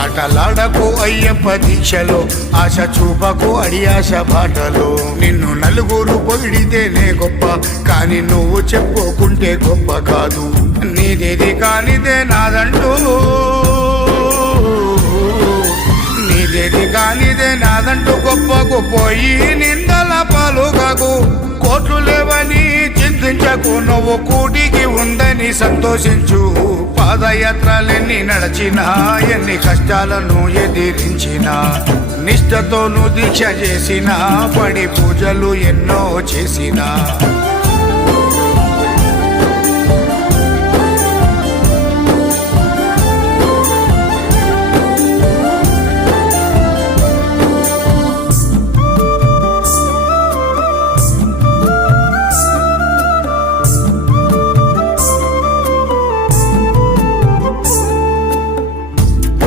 ఆటలాడకు అయ్యప్ప దీక్షలో, ఆశ చూపకు అడియాశ బాటలో. నిన్ను నలుగురు పొగిడితేనే గొప్ప, కానీ నువ్వు చెప్పుకుంటే గొప్ప కాదు. నీదేది కానిదే నాదంటూ, నీదేది కానిదే నాదంటూ గొప్పకు పోయి నిందల పాలుగాకు. కోట్లు లేవని చింతించకు, నువ్వు కూటికి ఉందని సంతోషించు. పాదయాత్రలెన్ని నడిచినా, ఎన్ని కష్టాలను ఎదిరించినా, నిష్ఠతో నువ్వు దీక్ష చేసినా, పడి పూజలు ఎన్నో చేసినా,